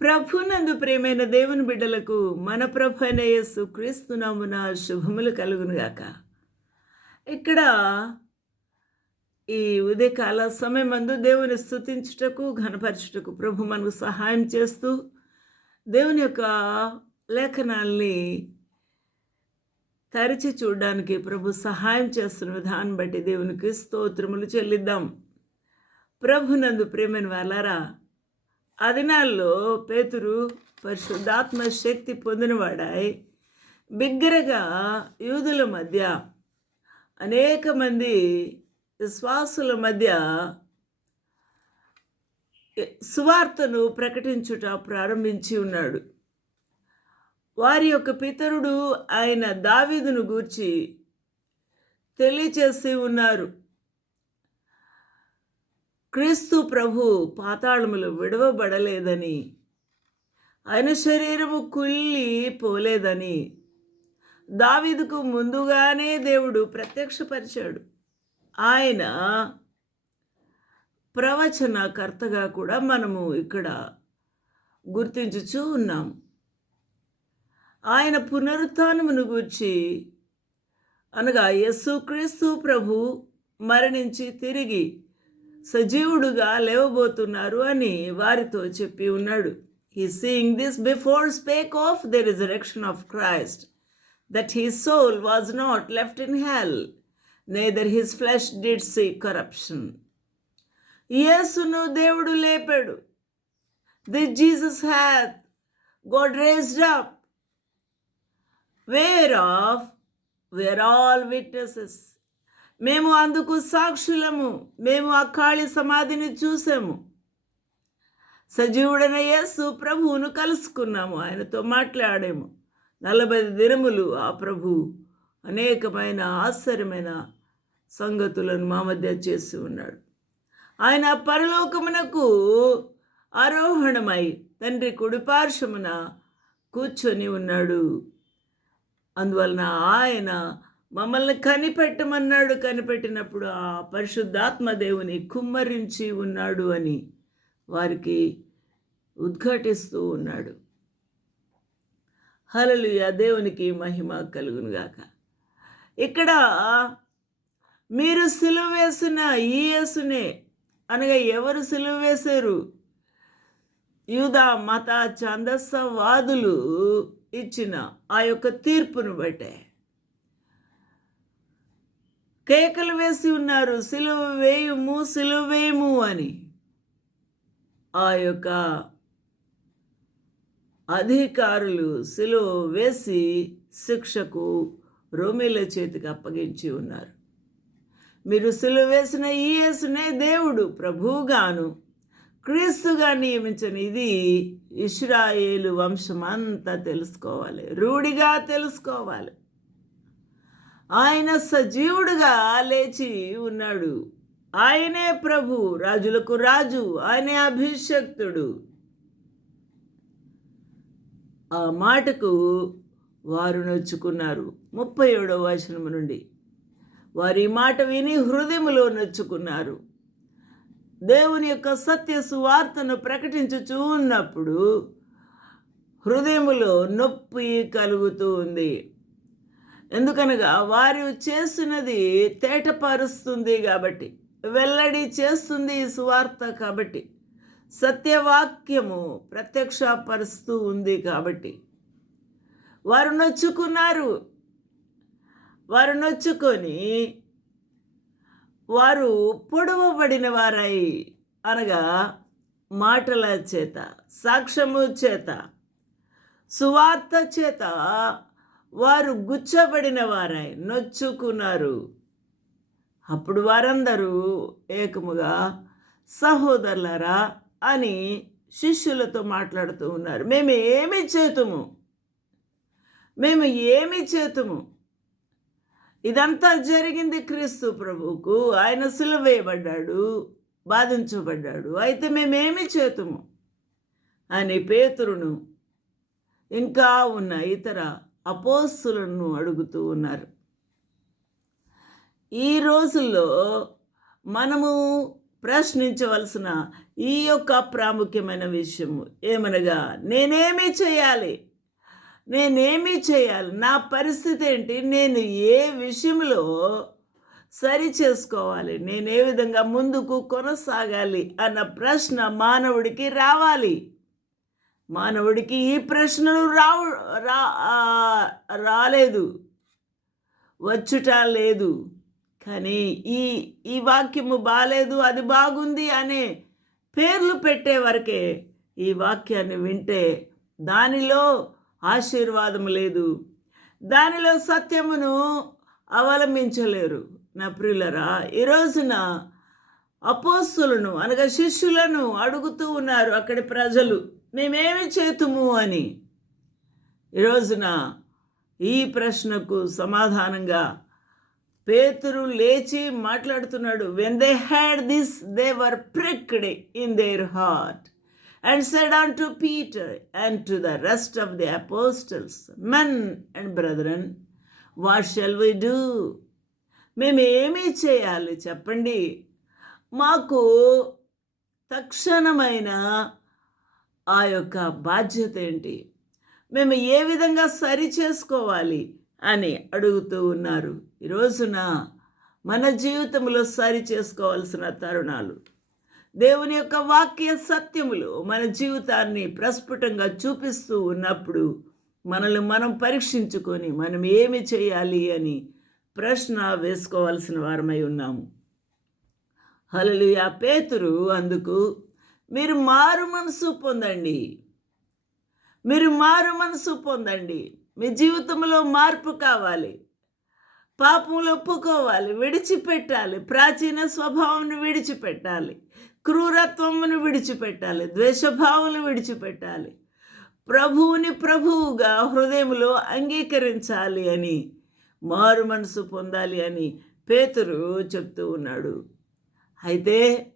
ప్రభునందు ప్రేమైన దేవుని బిడ్డలకు మన ప్రభు అయిన యేసు క్రీస్తు నామున శుభములు కలుగునుగాక. ఇక్కడ ఈ ఉదయకాల సమయం మందు దేవుని స్థుతించుటకు ఘనపరచుటకు ప్రభు మనకు సహాయం చేస్తూ దేవుని యొక్క లేఖనాల్ని తరిచి చూడడానికి ప్రభు సహాయం చేస్తున్న విధానం బట్టి దేవునికి స్తోత్రములు చెల్లిద్దాం. ప్రభునందు ప్రేమైన వాళ్ళారా ఆ దినాల్లో పేతురు పరిశుద్ధాత్మ శక్తి పొందినవాడాయి. బిగ్గరగా యూదుల మధ్య అనేక మంది విశ్వాసుల మధ్య సువార్తను ప్రకటించుట ప్రారంభించి ఉన్నాడు. వారి యొక్క పితరుడు ఆయన దావీదును గూర్చి తెలియచేసి ఉన్నారు. క్రీస్తు ప్రభు పాతాళములు విడవబడలేదని ఆయన శరీరము కుళ్ళి పోలేదని దావీదుకు ముందుగానే దేవుడు ప్రత్యక్షపరిచాడు. ఆయన ప్రవచనకర్తగా కూడా మనము ఇక్కడ గుర్తించుచూ ఉన్నాం. ఆయన పునరుత్నమును గూర్చి అనగా యేసుక్రీస్తు ప్రభు మరణించి తిరిగి సజీవుడుగా లేవబోతున్నారు అని వారితో చెప్పి ఉన్నాడు. He seeing this before spake of the resurrection of Christ that he soul was not left in hell neither his flesh did see corruption యేసును దేవుడు లేపాడు. The Jesus hath God raised up where of where all witnesses మేము అందుకు సాక్షులము. మేము ఆ ఖాళీ సమాధిని చూసాము. సజీవుడైన యేసు ప్రభువును కలుసుకున్నాము. ఆయనతో మాట్లాడాము. నలభై దినములు ఆ ప్రభు అనేకమైన ఆశ్చర్యమైన సంగతులను మా మధ్య చేసి ఉన్నాడు. ఆయన పరలోకమునకు ఆరోహణమై తండ్రి కుడిపార్శ్వమున కూర్చొని ఉన్నాడు. అందువలన ఆయన మమ్మల్ని కనిపెట్టమన్నాడు కనిపెట్టినప్పుడు ఆ పరిశుద్ధాత్మ దేవుని కుమ్మరించి ఉన్నాడు అని వారికి ఉద్ఘాటిస్తూ ఉన్నాడు. హలలు దేవునికి మహిమ కలుగునుగాక. ఇక్కడ మీరు సిలువ వేసిన ఈ యేసునే అనగా ఎవరు సిలువ వేశారు? యూదా మత ఛందస్సవాదులు ఇచ్చిన ఆ యొక్క తీర్పును బట్టే. కేకలు వేసి ఉన్నారు సిలువ వేయుము సిలువ వేయము అని. ఆ యొక్క అధికారులు సిలువ వేసి శిక్షకు రోమిల చేతికి అప్పగించి ఉన్నారు. మీరు సిలువ వేసిన ఈ యేసునే దేవుడు ప్రభువుగాను క్రీస్తుగా నియమించిన ఇది ఇస్రాయేలు వంశం అంతా తెలుసుకోవాలి రూఢిగా తెలుసుకోవాలి. ఆయన సజీవుడుగా లేచి ఉన్నాడు. ఆయనే ప్రభు రాజులకు రాజు ఆయనే అభిషక్తుడు. ఆ మాటకు వారు నొచ్చుకున్నారు. ముప్పై ఏడవ వచనము నుండి. వారి మాట విని హృదయములో నొచ్చుకున్నారు. దేవుని యొక్క సత్య సువార్తను ప్రకటించుచూ ఉన్నప్పుడు హృదయములో నొప్పి కలుగుతూ ఉంది. ఎందుకనగా వారు చేస్తున్నది తేటపరుస్తుంది కాబట్టి వెల్లడి చేస్తుంది సువార్త కాబట్టి సత్యవాక్యము ప్రత్యక్షపరుస్తూ ఉంది కాబట్టి. వారు నొచ్చుకున్నారు. వారు నొచ్చుకొని వారు పొడవబడిన వారై అనగా మాటల చేత సాక్ష్యము చేత సువార్త చేత వారు గుచ్చబడిన వారై నొచ్చుకున్నారు. అప్పుడు వారందరూ ఏకముగా సహోదరులరా అని శిష్యులతో మాట్లాడుతూ ఉన్నారు. మేము ఏమి చేతుము? మేము ఏమి చేతుము? ఇదంతా జరిగింది క్రీస్తు ప్రభువుకు. ఆయన సులువేయబడ్డాడు బాధించబడ్డాడు. అయితే మేమేమి చేతుము? అని పేతురును ఇంకా ఉన్న ఇతర అపోస్తులను అడుగుతూ ఉన్నారు. ఈ రోజుల్లో మనము ప్రశ్నించవలసిన ఈ యొక్క ప్రాముఖ్యమైన విషయము ఏమనగా నేనేమి చేయాలి? నేనేమి చేయాలి? నా పరిస్థితి ఏంటి? నేను ఏ విషయంలో సరి చేసుకోవాలి? నేను ఏ విధంగా ముందుకు కొనసాగాలి? అన్న ప్రశ్న మానవుడికి రావాలి. మానవుడికి ఈ ప్రశ్నలు రావు రా రాలేదు. వచ్చుట లేదు. కానీ ఈ ఈ వాక్యము బాలేదు అది బాగుంది అనే పేర్లు పెట్టే వరకే ఈ వాక్యాన్ని వింటే దానిలో ఆశీర్వాదం లేదు. దానిలో సత్యమును అవలంబించలేరు. నా ప్రియులరా ఈ రోజున అపోస్తులను అనగా శిష్యులను అడుగుతూ ఉన్నారు అక్కడి ప్రజలు. మేమేమి చేతుము అని ఈరోజున ఈ ప్రశ్నకు సమాధానంగా పేతురు లేచి మాట్లాడుతున్నాడు. When they had this they were pricked in their heart and said unto Peter and to the rest of the apostles men and brethren what shall we do మేమేమి చేయాలి? చెప్పండి. మాకు తక్షణమైన ఆ యొక్క బాధ్యత ఏంటి? మేము ఏ విధంగా సరి చేసుకోవాలి అని అడుగుతూ ఉన్నారు. ఈ రోజున మన జీవితంలో సరి చేసుకోవాల్సిన తరుణాలు. దేవుని యొక్క వాక్య సత్యములు మన జీవితాన్ని ప్రస్ఫుటంగా చూపిస్తూ ఉన్నప్పుడు మనల్ని మనం పరీక్షించుకొని మనం ఏమి చేయాలి అని ప్రశ్న వేసుకోవాల్సిన వారమై ఉన్నాము. హలలుయా పేతురు అందుకు మీరు మారు మనసు పొందండి. మీరు మారు మనసు పొందండి. మీ జీవితంలో మార్పు కావాలి. పాపములు ఒప్పుకోవాలి. విడిచిపెట్టాలి. ప్రాచీన స్వభావంను విడిచిపెట్టాలి. క్రూరత్వమును విడిచిపెట్టాలి. ద్వేషభావాలు విడిచిపెట్టాలి. ప్రభువుని ప్రభువుగా హృదయంలో అంగీకరించాలి అని మారు మనసు పొందాలి అని పేతురు చెప్తూ ఉన్నాడు. అయితే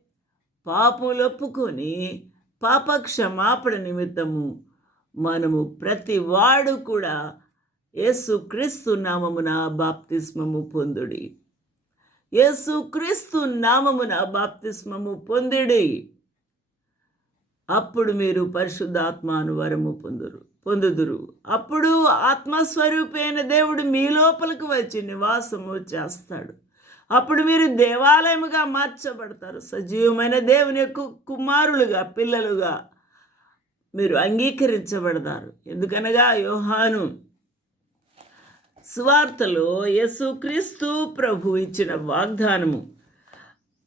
పాపములొప్పుకొని ఒప్పుకొని నిమిత్తము మనము ప్రతి వాడు కూడా యేసు క్రీస్తు నామమున బాప్తిస్మము పొందుడి. యేసు క్రీస్తు నామమున బాప్తిస్మము పొందుడి. అప్పుడు మీరు పరిశుద్ధాత్మానువరము పొందురు పొందుదురు. అప్పుడు ఆత్మస్వరూపైన దేవుడు మీ లోపలికి వచ్చి నివాసము చేస్తాడు. అప్పుడు మీరు దేవాలయముగా మార్చబడతారు. సజీవమైన దేవుని యొక్క కుమారులుగా పిల్లలుగా మీరు అంగీకరించబడతారు. ఎందుకనగా యోహాను సువార్తలో యేసుక్రీస్తు ప్రభు ఇచ్చిన వాగ్దానము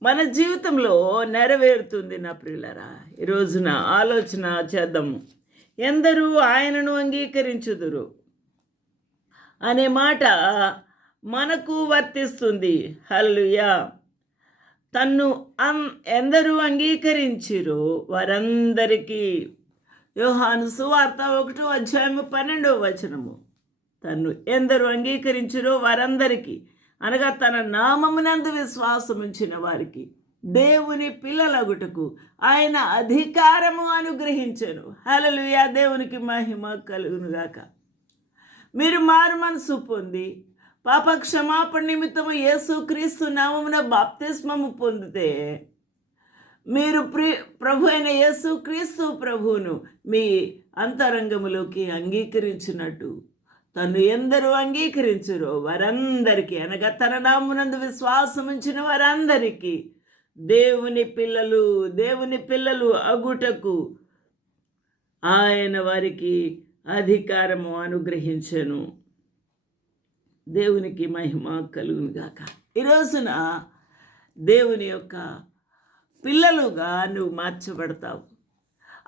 మన జీవితంలో నెరవేరుతుంది నా ప్రియులరా. ఈ రోజున ఆలోచన చేద్దాము. ఎందరూ ఆయనను అంగీకరించుదురు? అనే మాట మనకు వర్తిస్తుంది. హల్లుయా తన్ను అం ఎందరూ అంగీకరించిరో వారందరికీ యోహాను సువార్త ఒకటో అధ్యాయము పన్నెండవ వచనము. తన్ను ఎందరు అంగీకరించిరో వారందరికీ అనగా తన నామమునందు విశ్వాసముంచిన వారికి దేవుని పిల్లలగుటకు ఆయన అధికారము అనుగ్రహించను. హలలుయా దేవునికి మహిమ కలుగునుగాక. మీరు మారు మనసు పొంది పాప క్షమాపణ నిమిత్తము యేసుక్రీస్తు నామమున బాప్తిస్మము పొందితే మీరు ప్రి ప్రభు అయిన యేసు క్రీస్తు ప్రభువును మీ అంతరంగములోకి అంగీకరించినట్టు. తను ఎందరూ అంగీకరించరో వారందరికీ అనగా తన నామునందు విశ్వాసం ఉంచిన వారందరికీ దేవుని పిల్లలు దేవుని పిల్లలు అగుటకు ఆయన వారికి అధికారము అనుగ్రహించెను. దేవునికి మహిమ కలుగునుగాక. ఈ రోజున దేవుని యొక్క పిల్లలుగా నువ్వు మార్చబడతావు.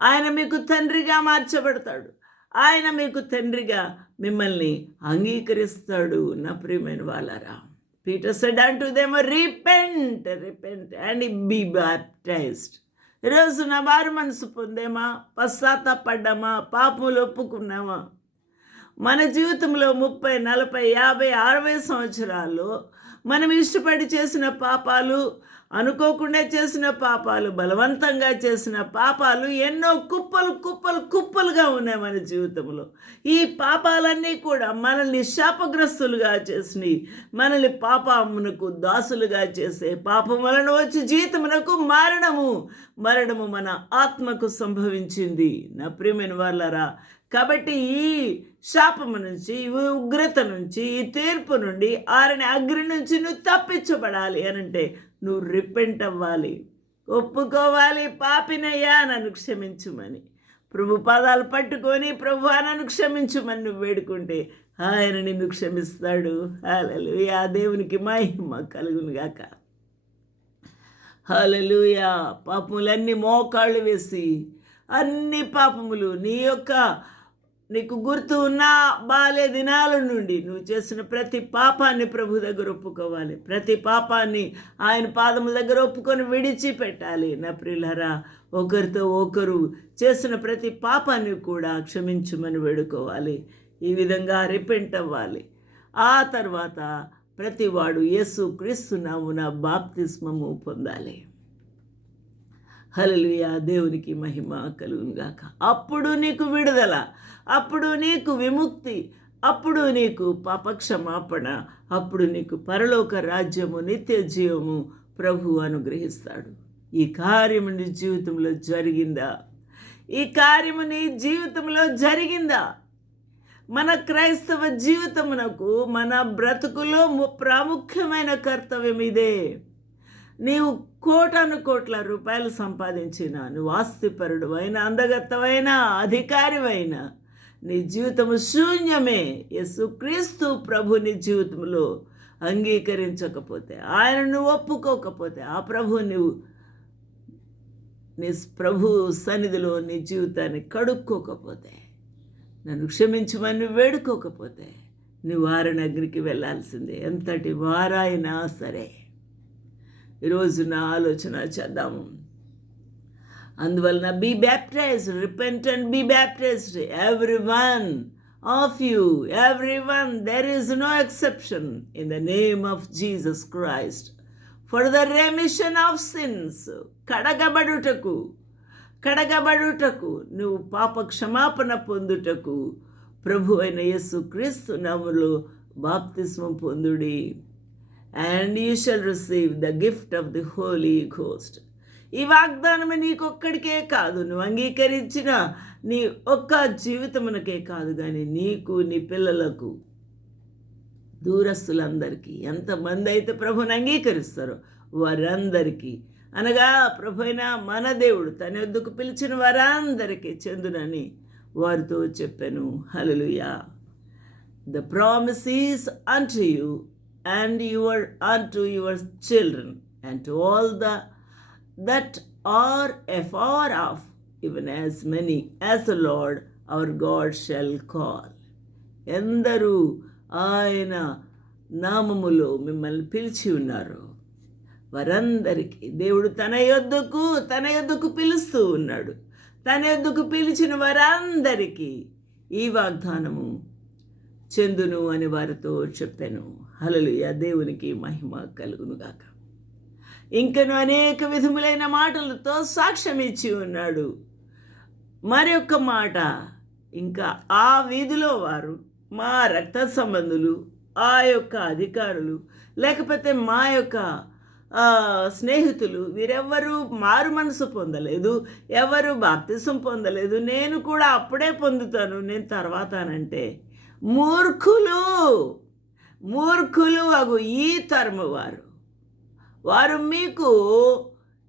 ఆయన మీకు తండ్రిగా మార్చబడతాడు. ఆయన మీకు తండ్రిగా మిమ్మల్ని అంగీకరిస్తాడు నా ప్రియమైన వాళ్ళరా. పీటర్ సెడ్ అంటూ దేమో repent repent and be baptised ఈరోజు నా వారు మనసు పొందేమా? పశ్చాత్తాపడ్డామా? పాపములు ఒప్పుకున్నామా? మన జీవితంలో ముప్పై నలభై యాభై అరవై సంవత్సరాల్లో మనం ఇష్టపడి చేసిన పాపాలు అనుకోకుండా చేసిన పాపాలు బలవంతంగా చేసిన పాపాలు ఎన్నో కుప్పలు కుప్పలు కుప్పలుగా ఉన్నాయి మన జీవితంలో. ఈ పాపాలన్నీ కూడా మనల్ని శాపగ్రస్తులుగా చేసినాయి మనల్ని పాపమునకు దాసులుగా చేసే పాపం వలన వచ్చి జీవితమునకు మరణము మరణము మన ఆత్మకు సంభవించింది. నా ప్రియమైన వాళ్ళరా కాబట్టి ఈ శాపము నుంచి ఉగ్రత నుంచి ఈ తీర్పు నుండి ఆరని అగ్ని నుంచి నువ్వు తప్పించబడాలి అని అంటే నువ్వు రిపెంట్ అవ్వాలి. ఒప్పుకోవాలి పాపినయ్యా నన్ను క్షమించుమని. ప్రభు పాదాలు పట్టుకొని ప్రభు నన్ను క్షమించుమని నువ్వు వేడుకుంటే ఆయన నిన్ను క్షమిస్తాడు. హాలలు ఆ దేవునికి మహిమ కలుగునుగాక. హలలుయా పాపములన్నీ మోకాళ్ళు వేసి అన్ని పాపములు నీ యొక్క నీకు గుర్తు ఉన్న బాల్య దినాల నుండి. నువ్వు చేసిన ప్రతి పాపాన్ని ప్రభు దగ్గర ఒప్పుకోవాలి. ప్రతి పాపాన్ని ఆయన పాదముల దగ్గర ఒప్పుకొని విడిచిపెట్టాలి. నా ప్రియులరా ఒకరితో ఒకరు చేసిన ప్రతి పాపాన్ని కూడా క్షమించమని వేడుకోవాలి. ఈ విధంగా రిపెంట్ అవ్వాలి. ఆ తర్వాత ప్రతివాడు యేసు క్రీస్తు నామున బాప్తిస్మము పొందాలి. హలలుయ దేవునికి మహిమ కలుగునుగాక అప్పుడు నీకు విడుదల అప్పుడు నీకు విముక్తి అప్పుడు నీకు పాపక్షమాపణ అప్పుడు నీకు పరలోక రాజ్యము నిత్య జీవము ప్రభు అనుగ్రహిస్తాడు. ఈ కార్యము నీ జీవితంలో జరిగిందా? ఈ కార్యము నీ జీవితంలో జరిగిందా? మన క్రైస్తవ జీవితమునకు మన బ్రతుకులో ము- ప్రాముఖ్యమైన కర్తవ్యం ఇదే. నీవు కోటాను కోట్ల రూపాయలు సంపాదించిన నువ్వు ఆస్తిపరుడు అయినా అందగత్తవైన అధికారివైన నీ జీవితము శూన్యమే. యేసుక్రీస్తు ప్రభు నీ జీవితంలో అంగీకరించకపోతే ఆయనను ఒప్పుకోకపోతే ఆ ప్రభు నువ్వు నీ ప్రభు సన్నిధిలో నీ జీవితాన్ని కడుక్కోకపోతే నన్ను క్షమించమని వేడుకోకపోతే నువ్వు వారని అగ్నికి వెళ్ళాల్సిందే ఎంతటి వారైనా సరే. ఈరోజు ఆలోచన చేద్దాము. అందువలన be baptise repent and be baptised every one of you every one there is no exception in the name of Jesus Christ for the remission of sins కడగబడుటకు కడగబడుటకు నువ్వు పాప క్షమాపణ పొందుటకు ప్రభు అయిన యేసు క్రీస్తు నవ్వులు బాప్తిస్మ పొందుడి. And you shall receive the gift of the Holy Ghost ఈ వాగ్దానం నీకొక్కడికే కాదు. నువ్వు అంగీకరించిన నీ ఒక్క జీవితమునకే కాదు. కానీ నీకు నీ పిల్లలకు దూరస్తులందరికీ ఎంతమంది అయితే ప్రభుని అంగీకరిస్తారో వారందరికీ. అనగా ప్రభు అయిన మన దేవుడు తన ఎద్దుకు పిలిచిన వారందరికీ చెందునని వారితో చెప్పాను. Hallelujah the promise is unto you and your unto your children and to all the that are afar off even as many as the lord our god shall call. ఎందరూ ఆయన నామములో మిమ్మల్ని పిలిచి ఉన్నారు. వారందరికీ దేవుడు తన యొద్దకు తన యొద్దకు పిలుస్తూ ఉన్నాడు. తన యొద్దకు పిలిచిన వారందరికీ ఈ వాగ్దానము చెందును అని వారితో చెప్పాను. హలలుయ దేవునికి మహిమ కలుగునుగాక ఇంకను అనేక విధములైన మాటలతో సాక్ష్యం ఇచ్చి ఉన్నాడు. మరి ఒక్క మాట ఇంకా ఆ వీధిలో వారు మా రక్త సంబంధులు ఆ యొక్క అధికారులు లేకపోతే మా యొక్క స్నేహితులు వీరెవ్వరూ మారు మనసు పొందలేదు ఎవరు బాప్తిసం పొందలేదు నేను కూడా అప్పుడే పొందుతాను నేను తర్వాతనంటే మూర్ఖులు! మూర్ఖులు అగు ఈ తరము వారు. వారు మీకు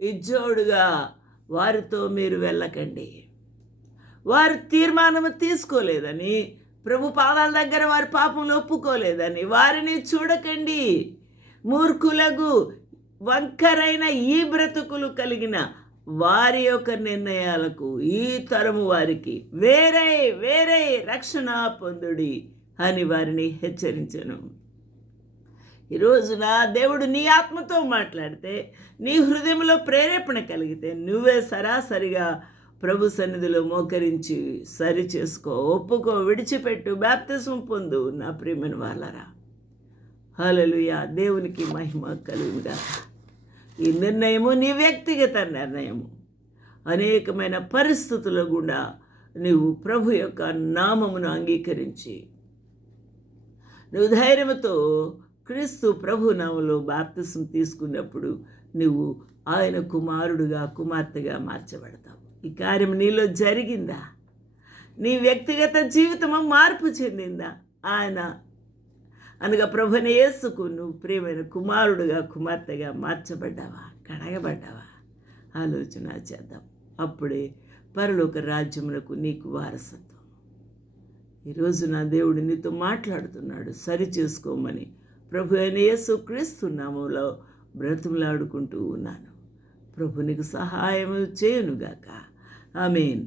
ఇజ్జోడుగా వారితో మీరు వెళ్ళకండి. వారు తీర్మానం తీసుకోలేదని ప్రభు పాదాల దగ్గర వారి పాపం ఒప్పుకోలేదని వారిని చూడకండి. మూర్ఖులకు వంకరైన ఈ బ్రతుకులు కలిగిన వారి యొక్క నిర్ణయాలకు ఈ తరము వారికి వేరే వేరే రక్షణ పొందుడి అని వారిని హెచ్చరించను. ఈరోజు నా దేవుడు నీ ఆత్మతో మాట్లాడితే నీ హృదయంలో ప్రేరేపణ కలిగితే నువ్వే సరాసరిగా ప్రభు సన్నిధిలో మోకరించి సరి చేసుకో ఒప్పుకో విడిచిపెట్టు బ్యాప్తిజం పొందు నా ప్రియమైన వాళ్ళరా. హల్లెలూయా. దేవునికి మహిమ కలుగుగా ఈ నిర్ణయము నీ వ్యక్తిగత నిర్ణయము. అనేకమైన పరిస్థితుల గుండా నీవు ప్రభు యొక్క నామమును అంగీకరించి నువ్వు ధైర్యంతో క్రీస్తు ప్రభు నవలో బాప్తిసం తీసుకున్నప్పుడు నువ్వు ఆయన కుమారుడుగా కుమార్తెగా మార్చబడతావు. ఈ కార్యం నీలో జరిగిందా? నీ వ్యక్తిగత జీవితము మార్పు చెందిందా? ఆయన అనగా ప్రభుని యేసుకు నువ్వు ప్రియమైన కుమారుడుగా కుమార్తెగా మార్చబడ్డావా? కడగబడ్డావా? ఆలోచన చేద్దాం. అప్పుడే పరలోక రాజ్యములకు నీకు వారసత్వం. ఈరోజు నా దేవుడు నీతో మాట్లాడుతున్నాడు. సరి చేసుకోమని ప్రభు అయిన క్రీస్తు నామంలో బ్రతుములాడుకుంటూ ఉన్నాను. ప్రభునికి సహాయం చేయునుగాక. ఆమెన్.